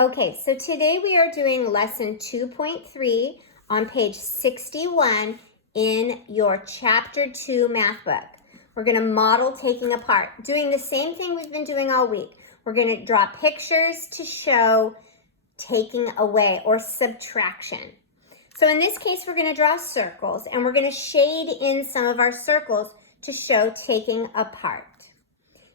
Okay, so today we are doing lesson 2.3 on page 61 in your chapter 2 math book. We're going to model taking apart, doing the same thing we've been doing all week. We're going to draw pictures to show taking away or subtraction. So in this case, we're going to draw circles and we're going to shade in some of our circles to show taking apart.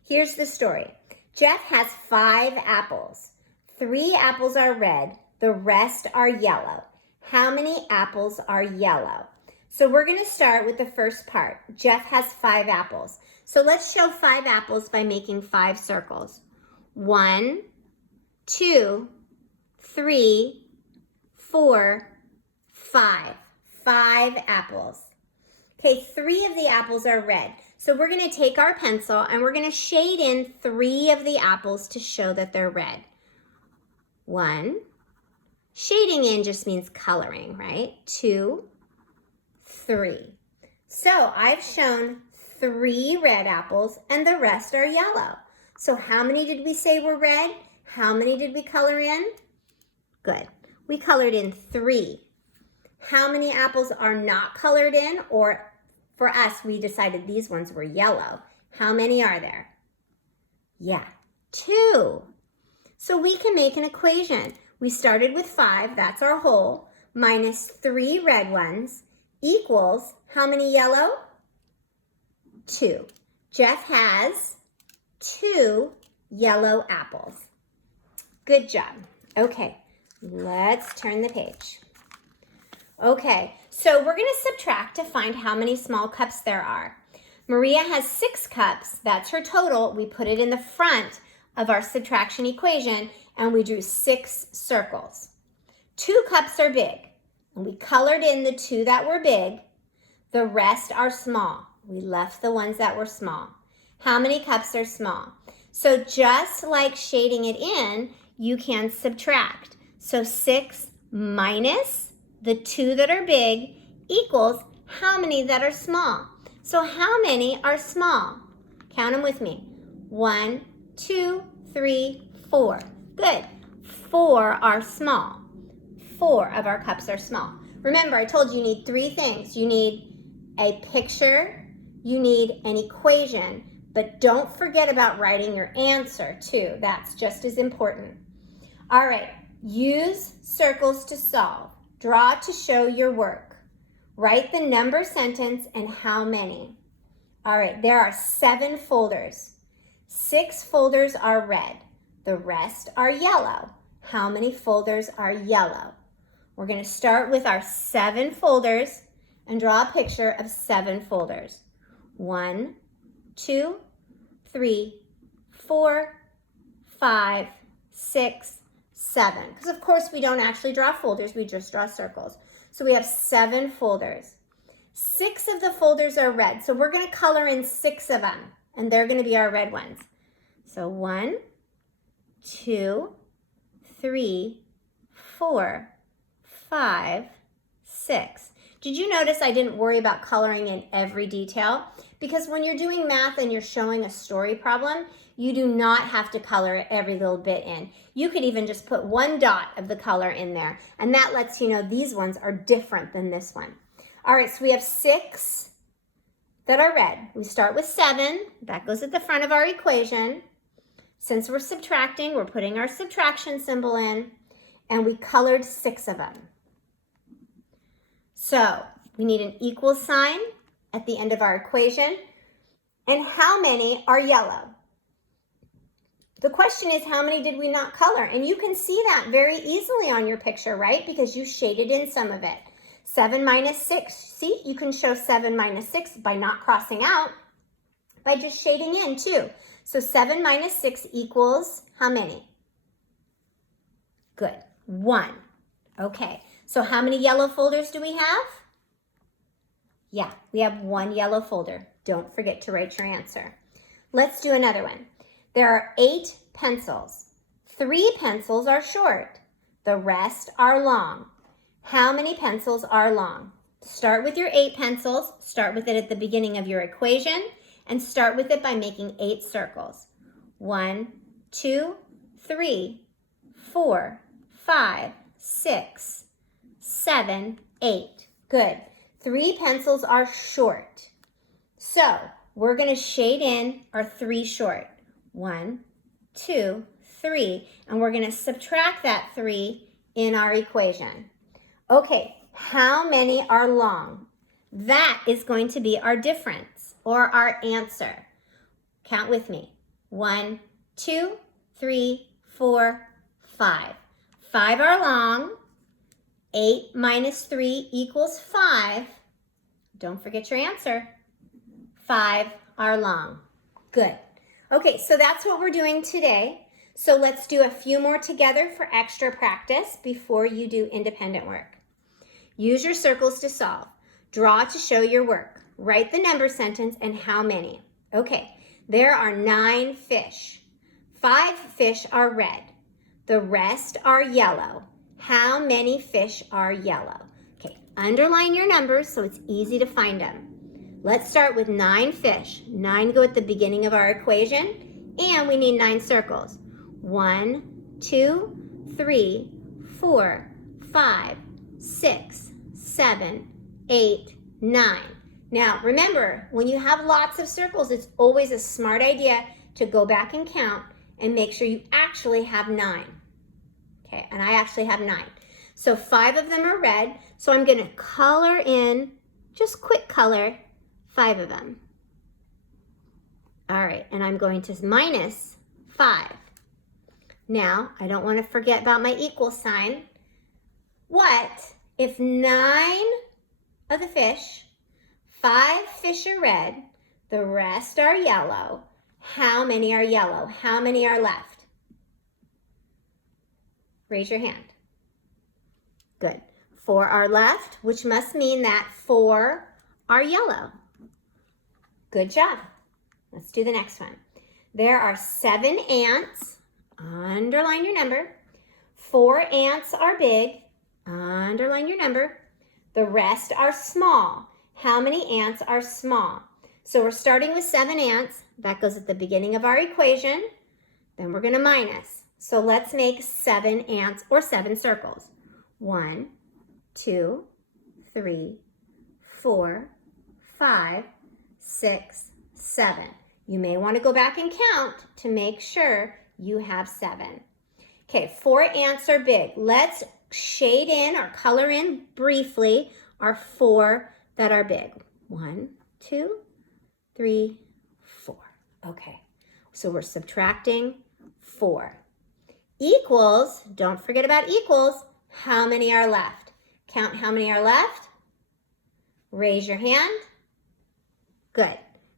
Here's the story. Jeff has 5 apples. 3 apples are red, the rest are yellow. How many apples are yellow? So we're going to start with the first part. Jeff has 5 apples. So let's show 5 apples by making 5 circles. 1, 2, 3, 4, 5. 5 apples. Okay, 3 of the apples are red. So we're going to take our pencil and we're going to shade in 3 of the apples to show that they're red. 1. Shading in just means coloring, right? 2, 3. So I've shown 3 red apples and the rest are yellow. So how many did we say were red? How many did we color in? Good. We colored in 3. How many apples are not colored in? Or for us, we decided these ones were yellow. How many are there? Yeah, 2. So we can make an equation. We started with 5, that's our whole, minus 3 red ones equals how many yellow? 2. Jeff has 2 yellow apples. Good job. Okay, let's turn the page. Okay, so we're going to subtract to find how many small cups there are. Maria has 6 cups. That's her total. We put it in the front of our subtraction equation, and we drew 6 circles. 2 cups are big, and we colored in the 2 that were big. The rest are small. We left the ones that were small. How many cups are small? So just like shading it in, you can subtract. So 6 minus the 2 that are big equals how many that are small. So how many are small? Count them with me. 1, 2, 3, 4. Good. 4 are small. 4 of our cups are small. Remember, I told you need 3 things. You need a picture, you need an equation, but don't forget about writing your answer too. That's just as important. All right, use circles to solve. Draw to show your work. Write the number sentence and how many. All right, there are 7 folders. 6 folders are red. The rest are yellow. How many folders are yellow? We're going to start with our 7 folders and draw a picture of 7 folders. 1, 2, 3, 4, 5, 6, 7. Because of course we don't actually draw folders, we just draw circles. So we have 7 folders. 6 of the folders are red, so we're going to color in 6 of them, and they're going to be our red ones. So 1, 2, 3, 4, 5, 6. Did you notice I didn't worry about coloring in every detail? Because when you're doing math and you're showing a story problem, you do not have to color every little bit in. You could even just put 1 dot of the color in there, and that lets you know these ones are different than this one. All right, so we have 6 that are red. We start with 7. That goes at the front of our equation. Since we're subtracting, we're putting our subtraction symbol in, and we colored 6 of them. So we need an equal sign at the end of our equation. And how many are yellow? The question is, how many did we not color? And you can see that very easily on your picture, right? Because you shaded in some of it. 7 minus 6. See, you can show 7 minus 6 by not crossing out, by just shading in too. So 7 minus 6 equals how many? Good. 1. Okay. So how many yellow folders do we have? Yeah, we have 1 yellow folder. Don't forget to write your answer. Let's do another one. There are 8 pencils. 3 pencils are short. The rest are long. How many pencils are long? Start with your 8 pencils. Start with it at the beginning of your equation and start with it by making 8 circles. 1, 2, 3, 4, 5, 6, 7, 8. Good. 3 pencils are short. So we're going to shade in our 3 short. 1, 2, 3. And we're going to subtract that 3 in our equation. Okay, how many are long? That is going to be our difference or our answer. Count with me. 1, 2, 3, 4, 5. 5 are long. 8 minus 3 equals 5. Don't forget your answer. 5 are long. Good. Okay, so that's what we're doing today. So let's do a few more together for extra practice before you do independent work. Use your circles to solve. Draw to show your work. Write the number sentence and how many. Okay, there are 9 fish. 5 fish are red. The rest are yellow. How many fish are yellow? Okay, underline your numbers so it's easy to find them. Let's start with 9 fish. 9 go at the beginning of our equation, and we need 9 circles. 1, 2, 3, 4, 5, 6, 7, 8, 9. Now, remember, when you have lots of circles, it's always a smart idea to go back and count and make sure you actually have 9. Okay, and I actually have 9. So 5 of them are red, so I'm going to color in, just quick color, 5 of them. All right, and I'm going to minus 5. Now, I don't want to forget about my equal sign. What if 9 of the fish, 5 fish are red, the rest are yellow? How many are yellow? How many are left? Raise your hand. Good. 4 are left, which must mean that 4 are yellow. Good job. Let's do the next one. There are 7 ants. Underline your number. 4 ants are big. Underline your number. The rest are small. How many ants are small? So we're starting with 7 ants. That goes at the beginning of our equation. Then we're going to minus. So let's make 7 ants or 7 circles. 1, 2, 3, 4, 5, 6, 7. You may want to go back and count to make sure you have 7. Okay, 4 ants are big. Let's shade in or color in briefly our 4 that are big. 1, 2, 3, 4. Okay, so we're subtracting 4. Equals, don't forget about equals, how many are left? Count how many are left. Raise your hand. Good.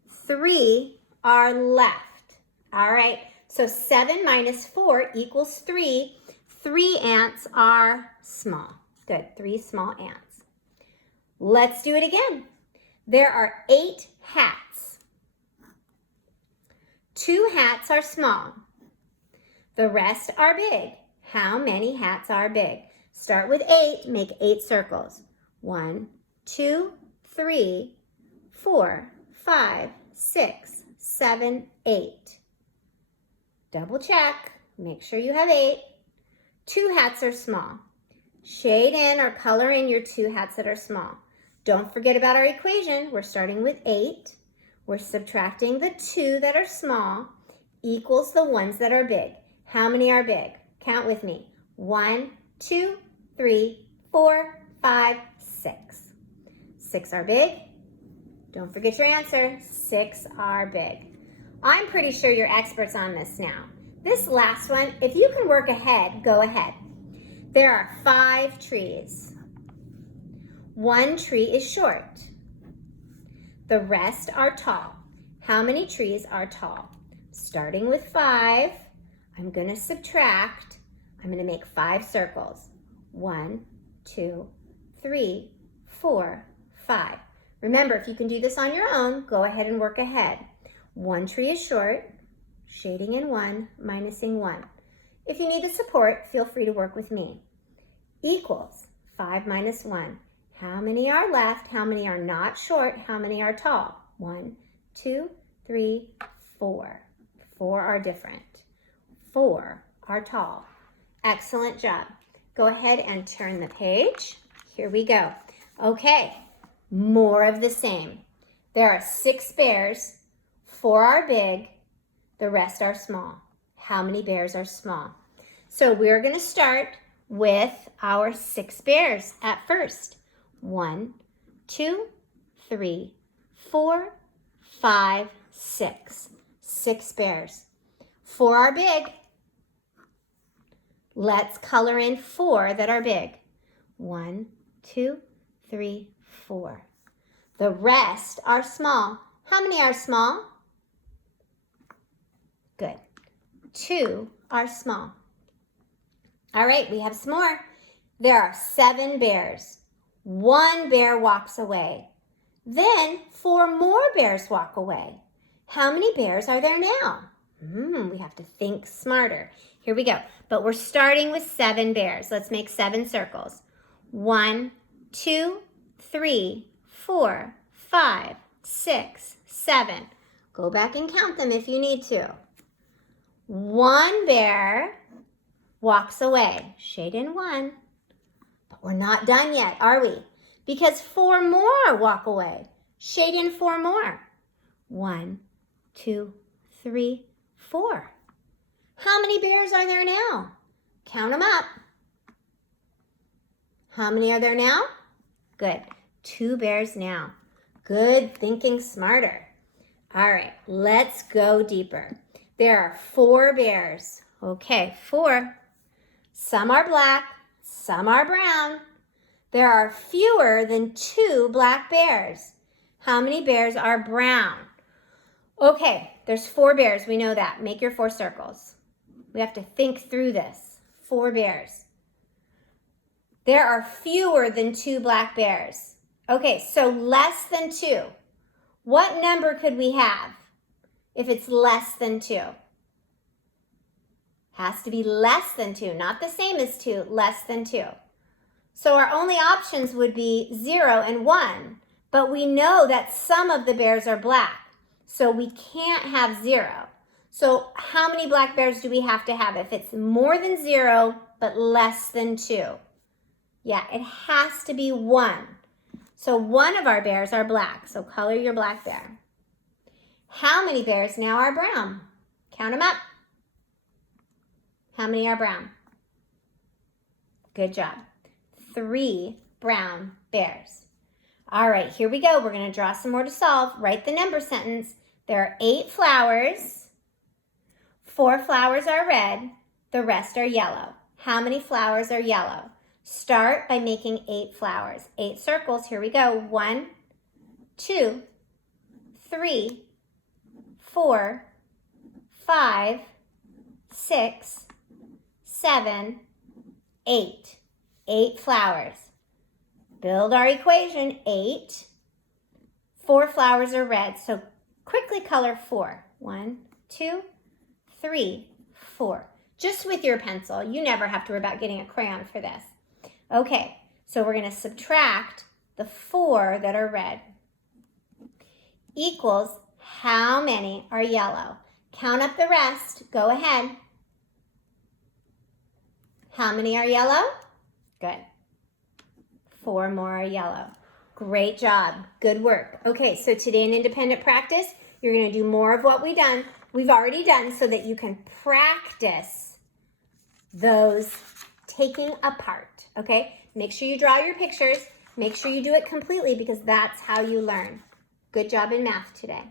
3 are left. All right, so 7 minus 4 equals 3. 3 ants are small. Good, 3 small ants. Let's do it again. There are 8 hats. 2 hats are small. The rest are big. How many hats are big? Start with 8, make 8 circles. 1, 2, 3, 4, 5, 6, 7, 8. Double check, make sure you have 8. 2 hats are small. Shade in or color in your 2 hats that are small. Don't forget about our equation. We're starting with 8. We're subtracting the 2 that are small equals the ones that are big. How many are big? Count with me. 1, 2, 3, 4, 5, 6. 6 are big. Don't forget your answer. 6 are big. I'm pretty sure you're experts on this now. This last one, if you can work ahead, go ahead. There are 5 trees. 1 tree is short. The rest are tall. How many trees are tall? Starting with 5, I'm going to subtract. I'm going to make 5 circles. 1, 2, 3, 4, 5. Remember, if you can do this on your own, go ahead and work ahead. 1 tree is short, shading in 1, minusing 1. If you need the support, feel free to work with me. Equals 5 minus 1. How many are left? How many are not short? How many are tall? 1, 2, 3, 4. 4 are different. 4 are tall. Excellent job. Go ahead and turn the page. Here we go. Okay, more of the same. There are 6 bears. 4 are big. The rest are small. How many bears are small? So we're going to start with our 6 bears at first. 1, 2, 3, 4, 5, 6. 6 bears. 4 are big. Let's color in 4 that are big. 1, 2, 3, 4. The rest are small. How many are small? Good. 2 are small. All right, we have some more. There are 7 bears. 1 bear walks away. Then 4 more bears walk away. How many bears are there now? We have to think smarter. Here we go. But we're starting with 7 bears. Let's make 7 circles. 1, 2, 3, 4, 5, 6, 7. Go back and count them if you need to. 1 bear walks away. Shade in 1. But we're not done yet, are we? Because 4 more walk away. Shade in 4 more. 1, 2, 3, 4. How many bears are there now? Count them up. How many are there now? Good. 2 bears now. Good thinking smarter. All right, let's go deeper. There are 4 bears. Okay, 4. Some are black, some are brown. There are fewer than 2 black bears. How many bears are brown? Okay, there's 4 bears. We know that. Make your 4 circles. We have to think through this. 4 bears. There are fewer than 2 black bears. Okay, so less than 2. What number could we have if it's less than 2? Has to be less than 2, not the same as 2, less than 2. So our only options would be 0 and 1, but we know that some of the bears are black, so we can't have 0. So how many black bears do we have to have if it's more than 0 but less than 2? Yeah, it has to be 1. So one of our bears are black, so color your black bear. How many bears now are brown? Count them up. How many are brown? Good job. 3 brown bears. All right, here we go. We're going to draw some more to solve. Write the number sentence. There are 8 flowers. 4 flowers are red. The rest are yellow. How many flowers are yellow? Start by making 8 flowers. 8 circles. Here we go. 1, 2, 3, 4, 5, 6, 7, 8. 8 flowers. Build our equation. 8. 4 flowers are red, so quickly color 4. 1, 2, 3, 4. Just with your pencil. You never have to worry about getting a crayon for this. Okay, so we're going to subtract the 4 that are red. Equals how many are yellow? Count up the rest. Go ahead. How many are yellow? Good. 4 more are yellow. Great job. Good work. Okay, so today in independent practice, you're going to do more of what we've already done so that you can practice those taking apart, okay? Make sure you draw your pictures. Make sure you do it completely because that's how you learn. Good job in math today.